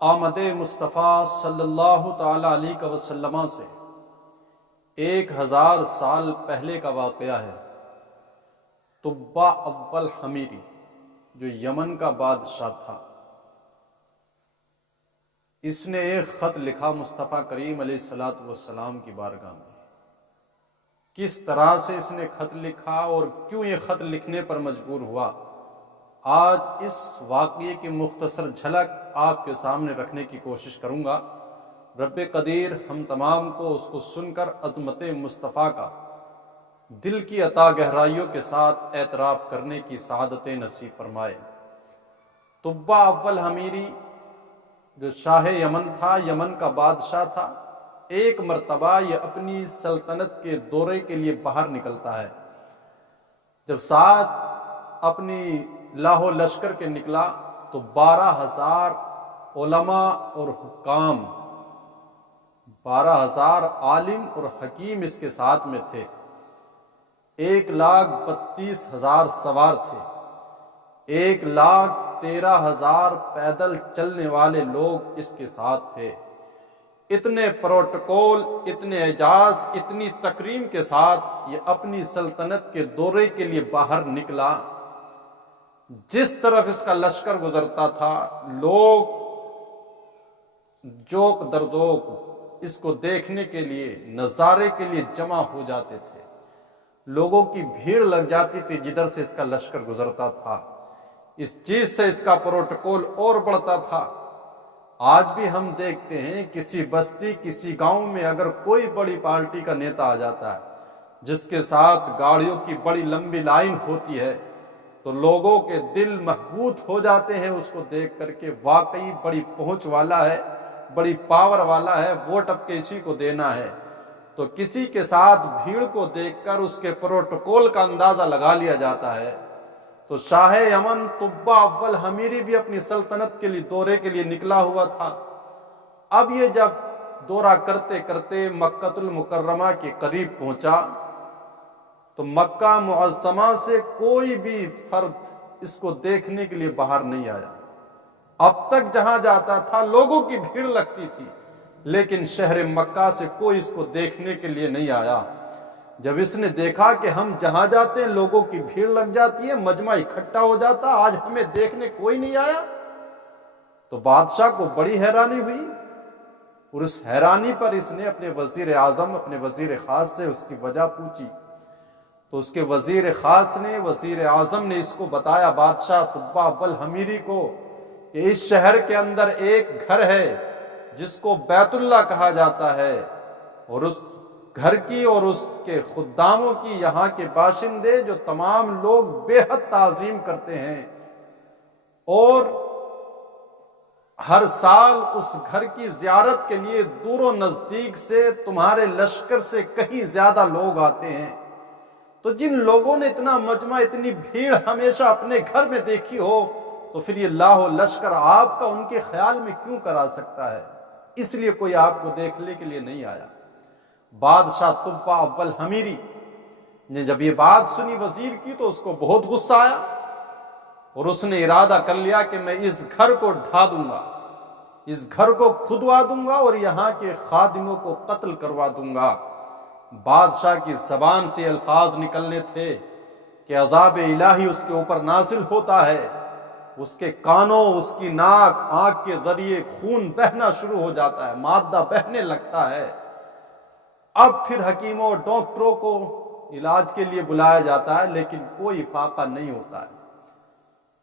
آمد مصطفیٰ صلی اللہ تعالی علیہ وسلم سے 1000 سال پہلے کا واقعہ ہے۔ طبع اول حمیری جو یمن کا بادشاہ تھا، اس نے ایک خط لکھا مصطفیٰ کریم علیہ الصلوۃ والسلام کی بارگاہ میں۔ کس طرح سے اس نے خط لکھا اور کیوں یہ خط لکھنے پر مجبور ہوا، آج اس واقعے کی مختصر جھلک آپ کے سامنے رکھنے کی کوشش کروں گا۔ رب قدیر ہم تمام کو اس کو سن کر عظمت مصطفیٰ کا دل کی عطا گہرائیوں کے ساتھ اعتراف کرنے کی سعادت نصیب فرمائے۔ طبع اول حمیری جو شاہ یمن تھا، یمن کا بادشاہ تھا، ایک مرتبہ یہ اپنی سلطنت کے دورے کے لیے باہر نکلتا ہے۔ جب ساتھ اپنی لاہ و لشکر کے نکلا تو 12,000 علماء اور حکام، 12,000 عالم اور حکیم اس کے ساتھ میں تھے۔ 1,32,000 سوار تھے، 1,13,000 پیدل چلنے والے لوگ اس کے ساتھ تھے۔ اتنے پروٹوکول، اتنے اعجاز، اتنی تکریم کے ساتھ یہ اپنی سلطنت کے دورے کے لیے باہر نکلا۔ جس طرف اس کا لشکر گزرتا تھا، لوگ جوک در جوک اس کو دیکھنے کے لیے، نظارے کے لیے جمع ہو جاتے تھے۔ لوگوں کی بھیڑ لگ جاتی تھی جدھر سے اس کا لشکر گزرتا تھا۔ اس چیز سے اس کا پروٹوکول اور بڑھتا تھا۔ آج بھی ہم دیکھتے ہیں کسی بستی، کسی گاؤں میں اگر کوئی بڑی پارٹی کا نیتا آ جاتا ہے جس کے ساتھ گاڑیوں کی بڑی لمبی لائن ہوتی ہے تو لوگوں کے دل محبوط ہو جاتے ہیں اس کو دیکھ کر کے، واقعی بڑی پہنچ والا ہے، بڑی پاور والا ہے، ووٹ اب کے اسی کو دینا ہے۔ تو کسی کے ساتھ بھیڑ کو دیکھ کر اس کے پروٹوکول کا اندازہ لگا لیا جاتا ہے۔ تو شاہ یمن طبع اول حمیری بھی اپنی سلطنت کے لیے دورے کے لیے نکلا ہوا تھا۔ اب یہ جب دورہ کرتے کرتے مکہ المکرمہ کے قریب پہنچا تو مکہ معظمہ سے کوئی بھی فرد اس کو دیکھنے کے لیے باہر نہیں آیا۔ اب تک جہاں جاتا تھا لوگوں کی بھیڑ لگتی تھی، لیکن شہر مکہ سے کوئی اس کو دیکھنے کے لیے نہیں آیا۔ جب اس نے دیکھا کہ ہم جہاں جاتے ہیں لوگوں کی بھیڑ لگ جاتی ہے، مجمع اکٹھا ہو جاتا، آج ہمیں دیکھنے کوئی نہیں آیا، تو بادشاہ کو بڑی حیرانی ہوئی۔ اور اس حیرانی پر اس نے اپنے وزیر اعظم، اپنے وزیر خاص سے اس کی وجہ پوچھی۔ تو اس کے وزیر خاص نے، وزیر اعظم نے اس کو بتایا بادشاہ طبع اول حمیری کو کہ اس شہر کے اندر ایک گھر ہے جس کو بیت اللہ کہا جاتا ہے، اور اس گھر کی اور اس کے خداموں کی، یہاں کے باشندے جو تمام لوگ بے حد تعظیم کرتے ہیں، اور ہر سال اس گھر کی زیارت کے لیے دور و نزدیک سے تمہارے لشکر سے کہیں زیادہ لوگ آتے ہیں۔ تو جن لوگوں نے اتنا مجمع، اتنی بھیڑ ہمیشہ اپنے گھر میں دیکھی ہو، تو پھر یہ لاہ و لشکر آپ کا ان کے خیال میں کیوں کرا سکتا ہے؟ اس لیے کوئی آپ کو دیکھنے کے لیے نہیں آیا۔ بادشاہ طبع اول حمیری نے جب یہ بات سنی وزیر کی تو اس کو بہت غصہ آیا، اور اس نے ارادہ کر لیا کہ میں اس گھر کو ڈھا دوں گا، اس گھر کو کھدوا دوں گا اور یہاں کے خادموں کو قتل کروا دوں گا۔ بادشاہ کی زبان سے الفاظ نکلنے تھے کہ عذاب الہی اس کے اوپر نازل ہوتا ہے، اس کے کانوں، اس کی ناک، آنکھ کے ذریعے خون بہنا شروع ہو جاتا ہے، مادہ بہنے لگتا ہے۔ اب پھر حکیموں اور ڈاکٹروں کو علاج کے لیے بلایا جاتا ہے، لیکن کوئی فائدہ نہیں ہوتا ہے۔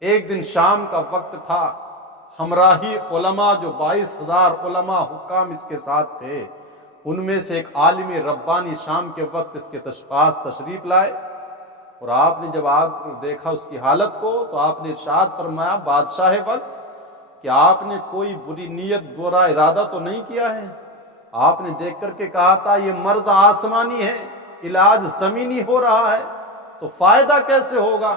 ایک دن شام کا وقت تھا، ہمراہی علماء جو 22,000 علماء حکام اس کے ساتھ تھے، ان میں سے ایک عالم ربانی شام کے وقت اس کے پاس تشریف لائے، اور آپ نے جب آ کر دیکھا اس کی حالت کو تو آپ نے ارشاد فرمایا بادشاہ وقت کہ آپ نے کوئی بری نیت، برا ارادہ تو نہیں کیا ہے؟ آپ نے دیکھ کر کے کہا تھا یہ مرض آسمانی ہے، علاج زمینی ہو رہا ہے، تو فائدہ کیسے ہوگا؟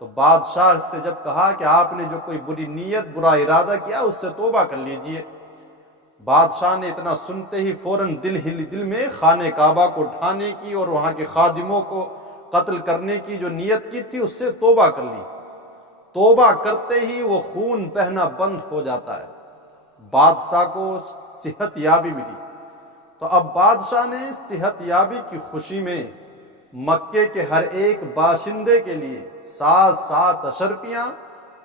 تو بادشاہ سے جب کہا کہ آپ نے جو کوئی بری نیت، برا ارادہ کیا اس سے توبہ کر لیجئے، بادشاہ نے اتنا سنتے ہی فوراً دل میں خانہ کعبہ کو ڈھانے کی اور وہاں کے خادموں کو قتل کرنے کی جو نیت کی تھی اس سے توبہ کر لی۔ توبہ کرتے ہی وہ خون بہنا بند ہو جاتا ہے، بادشاہ کو صحت یابی ملی، تو اب بادشاہ نے صحت یابی کی خوشی میں مکے کے ہر ایک باشندے کے لیے 7 اشرفیاں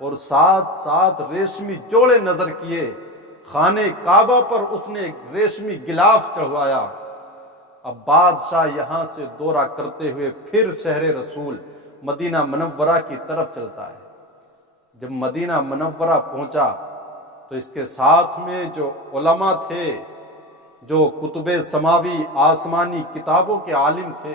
اور 7 ریشمی جوڑے نظر کیے۔ خانے کعبہ پر اس نے ایک ریشمی غلاف چڑھوایا۔ اب بادشاہ یہاں سے دورہ کرتے ہوئے پھر شہر رسول مدینہ منورہ کی طرف چلتا ہے۔ جب مدینہ منورہ پہنچا تو اس کے ساتھ میں جو علماء تھے، جو کتب سماوی آسمانی کتابوں کے عالم تھے،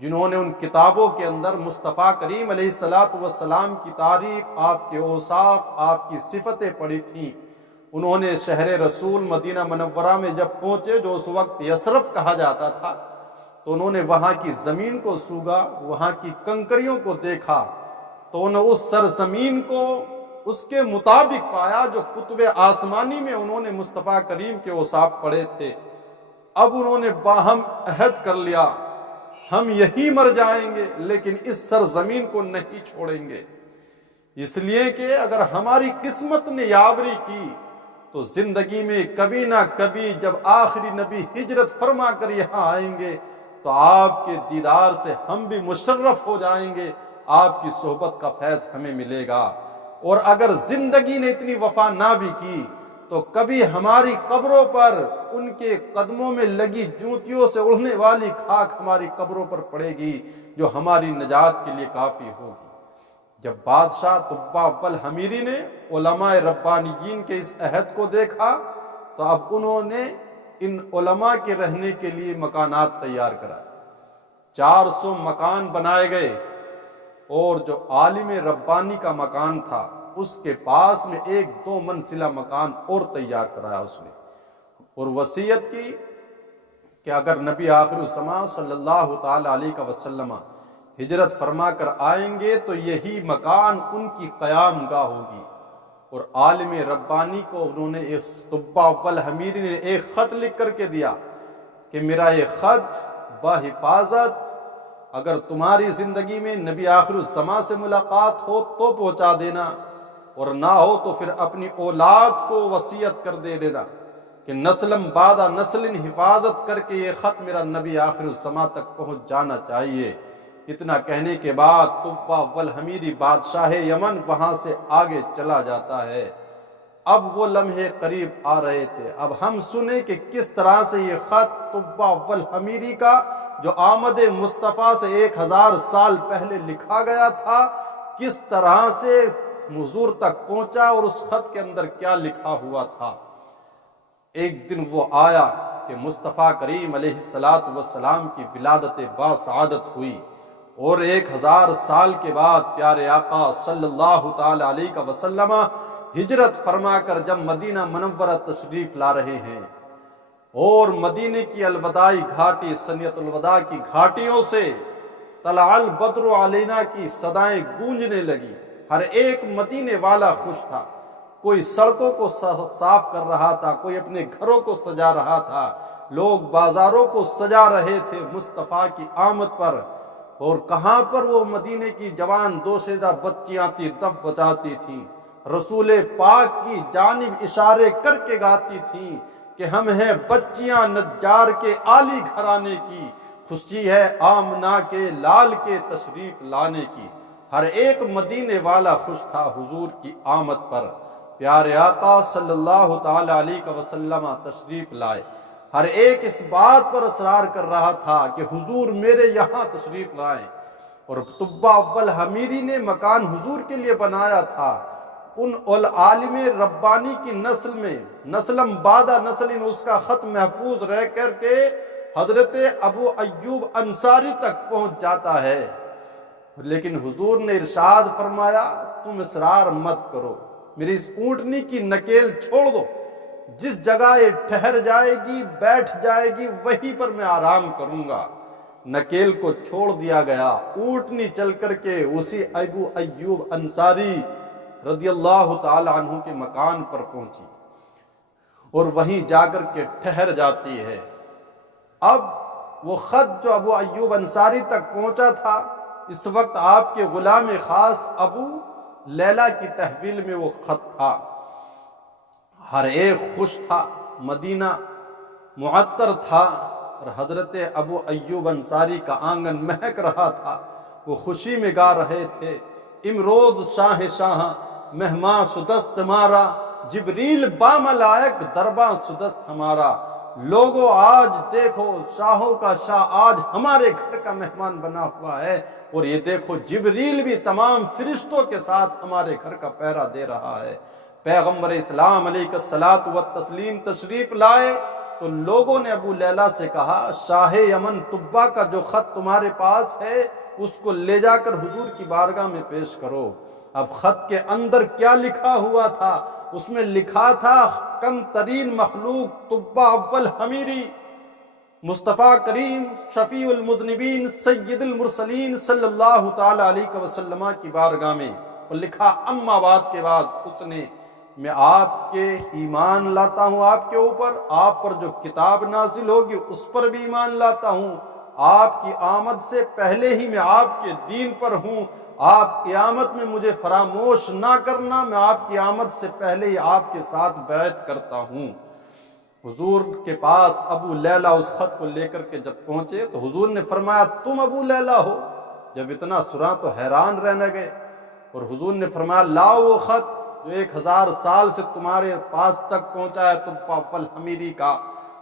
جنہوں نے ان کتابوں کے اندر مصطفیٰ کریم علیہ السلام کی تعریف، آپ کے اوصاف، آپ کی صفتیں پڑھی تھیں، انہوں نے شہر رسول مدینہ منورہ میں جب پہنچے، جو اس وقت یثرب کہا جاتا تھا، تو انہوں نے وہاں کی زمین کو سونگا، وہاں کی کنکریوں کو دیکھا، تو انہوں نے اس سرزمین کو اس کے مطابق پایا جو کتب آسمانی میں انہوں نے مصطفیٰ کریم کے اوصاف پڑھے تھے۔ اب انہوں نے باہم عہد کر لیا، ہم یہی مر جائیں گے لیکن اس سرزمین کو نہیں چھوڑیں گے، اس لیے کہ اگر ہماری قسمت نے یاوری کی تو زندگی میں کبھی نہ کبھی جب آخری نبی ہجرت فرما کر یہاں آئیں گے تو آپ کے دیدار سے ہم بھی مشرف ہو جائیں گے، آپ کی صحبت کا فیض ہمیں ملے گا، اور اگر زندگی نے اتنی وفا نہ بھی کی تو کبھی ہماری قبروں پر ان کے قدموں میں لگی جوتیوں سے اڑنے والی خاک ہماری قبروں پر پڑے گی جو ہماری نجات کے لیے کافی ہوگی۔ جب بادشاہ تبع اول حمیری نے علماء ربانیین کے اس عہد کو دیکھا تو اب انہوں نے ان علماء کے رہنے کے لیے مکانات تیار کرائے، 400 مکان بنائے گئے، اور جو عالم ربانی کا مکان تھا اس کے پاس میں 1-2 منزلہ مکان اور تیار کرایا اس نے، اور وصیت کی کہ اگر نبی آخر الزماں صلی اللہ تعالی علیہ وسلم ہجرت فرما کر آئیں گے تو یہی مکان ان کی قیام گاہ ہوگی۔ اور عالم ربانی کو انہوں نے تبع اول حمیری نے ایک خط لکھ کر کے دیا کہ میرا یہ خط بحفاظت اگر تمہاری زندگی میں نبی آخر الزماں سے ملاقات ہو تو پہنچا دینا، اور نہ ہو تو پھر اپنی اولاد کو وصیت کر دے دینا کہ نسلم بعد نسل حفاظت کر کے یہ خط میرا نبی آخر الزماں تک پہنچ جانا چاہیے۔ اتنا کہنے کے بعد تبع اول حمیری بادشاہ یمن وہاں سے آگے چلا جاتا ہے۔ اب وہ لمحے قریب آ رہے تھے، اب ہم سنیں کہ کس طرح سے یہ خط تبع اول حمیری کا جو آمد مصطفیٰ سے 1000 سال پہلے لکھا گیا تھا کس طرح سے حضور تک پہنچا اور اس خط کے اندر کیا لکھا ہوا تھا۔ ایک دن وہ آیا کہ مصطفیٰ کریم علیہ السلام کی ولادت باسعادت ہوئی، اور 1000 سال کے بعد پیارے آقا صلی اللہ تعالی علیہ وسلم ہجرت فرما کر جب مدینہ منورہ تشریف لا رہے ہیں، اور مدینے کی الوداعی گھاٹی سنیت الوداع کی گھاٹیوں سے طلع البدر علینا کی صدائیں گونجنے لگی، ہر ایک مدینے والا خوش تھا، کوئی سڑکوں کو صاف کر رہا تھا، کوئی اپنے گھروں کو سجا رہا تھا، لوگ بازاروں کو سجا رہے تھے مصطفیٰ کی آمد پر، اور کہاں پر وہ مدینے کی جوان دوشیزہ بچیاں تھی دف بجاتی تھیں، رسول پاک کی جانب اشارے کر کے گاتی تھیں کہ ہم ہیں بچیاں نجار کے عالی گھرانے کی، خوشی ہے آمنہ کے لال کے تشریف لانے کی۔ ہر ایک مدینے والا خوش تھا حضور کی آمد پر، پیارے آقا صلی اللہ تعالی علیہ وسلم تشریف لائے، ہر ایک اس بات پر اصرار کر رہا تھا کہ حضور میرے یہاں تشریف لائیں، اور تبع اول حمیری نے مکان حضور کے لیے بنایا تھا، ان عالم ربانی کی نسل میں نسلم بعد نسل اس کا خط محفوظ رہ کر کے حضرت ابو ایوب انصاری تک پہنچ جاتا ہے، لیکن حضور نے ارشاد فرمایا تم اصرار مت کرو، میری اس اونٹنی کی نکیل چھوڑ دو، جس جگہ یہ ٹھہر جائے گی بیٹھ جائے گی وہیں پر میں آرام کروں گا۔ نکیل کو چھوڑ دیا گیا، اونٹنی چل کر کے اسی ابو ایوب انصاری رضی اللہ تعالی عنہ کے مکان پر پہنچی، اور وہیں جا کر کے ٹھہر جاتی ہے۔ اب وہ خط جو ابو ایوب انصاری تک پہنچا تھا، اس وقت آپ کے غلام خاص ابو لیلہ کی تحویل میں وہ خط تھا۔ ہر ایک خوش تھا، مدینہ معطر تھا، اور حضرت ابو ایوب انصاری کا آنگن مہک رہا تھا، وہ خوشی میں گا رہے تھے، امروز شاہ شاہ مہماں سدست ہمارا، جبریل باملائک درباں سدست ہمارا۔ لوگوں آج دیکھو شاہوں کا شاہ آج ہمارے گھر کا مہمان بنا ہوا ہے، اور یہ دیکھو جبریل بھی تمام فرشتوں کے ساتھ ہمارے گھر کا پہرا دے رہا ہے۔ پیغمبر اسلام علیہ الصلوۃ والتسلیم تشریف لائے تو لوگوں نے ابو لیلہ سے کہا، شاہ یمن طبا کا جو خط تمہارے پاس ہے اس کو لے جا کر حضور کی بارگاہ میں پیش کرو۔ اب خط کے اندر کیا لکھا ہوا تھا؟ اس میں لکھا تھا، کم ترین مخلوق طبا اول حمیری، مصطفیٰ کریم شفیع المذنبین سید المرسلین صلی اللہ تعالی علیہ وسلم کی بارگاہ میں، اور لکھا اما بعد کے بعد اس نے، میں آپ کے ایمان لاتا ہوں آپ کے اوپر، آپ پر جو کتاب نازل ہوگی اس پر بھی ایمان لاتا ہوں، آپ کی آمد سے پہلے ہی میں آپ کے دین پر ہوں، آپ قیامت میں مجھے فراموش نہ کرنا، میں آپ کی آمد سے پہلے ہی آپ کے ساتھ بیعت کرتا ہوں۔ حضور کے پاس ابو لیلہ اس خط کو لے کر کے جب پہنچے تو حضور نے فرمایا، تم ابو لیلہ ہو؟ جب اتنا سنا تو حیران رہنے گئے، اور حضور نے فرمایا، لاؤ وہ خط جو 1000 سال سے تمہارے پاس تک پہنچا ہے طبا اول حمیری کا۔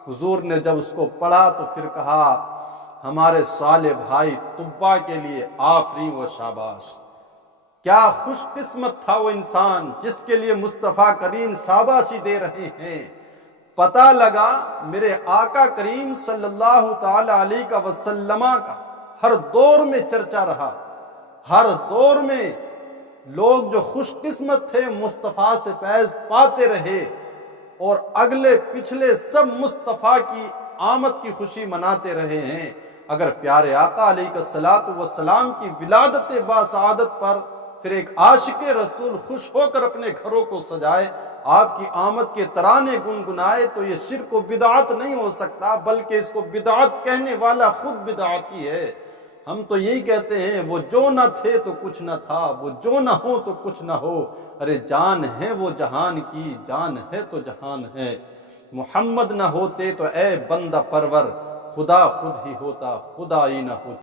حضور نے جب اس کو پڑھا تو پھر کہا، ہمارے صالح بھائی طبا کے لیے آفرین و شاباش۔ کیا خوش قسمت تھا وہ انسان جس کے لیے مصطفیٰ کریم شاباشی دے رہے ہیں۔ پتہ لگا میرے آقا کریم صلی اللہ تعالی علیہ وسلم کا ہر دور میں چرچا رہا، ہر دور میں لوگ جو خوش قسمت تھے مصطفیٰ سے فیض پاتے رہے، اور اگلے پچھلے سب مصطفیٰ کی آمد کی خوشی مناتے رہے ہیں۔ اگر پیارے آقا علیہ الصلوۃ والسلام کی ولادت باسعادت پر پھر ایک عاشق رسول خوش ہو کر اپنے گھروں کو سجائے، آپ کی آمد کے ترانے گنگنائے، تو یہ شرک و بدعت نہیں ہو سکتا، بلکہ اس کو بدعت کہنے والا خود بدعتی ہے۔ ہم تو یہی کہتے ہیں، وہ جو نہ تھے تو کچھ نہ تھا، وہ جو نہ ہو تو کچھ نہ ہو، ارے جان ہے وہ جہان کی، جان ہے تو جہان ہے۔ محمد نہ ہوتے تو اے بندہ پرور، خدا خود ہی ہوتا، خدا ہی نہ ہوتا۔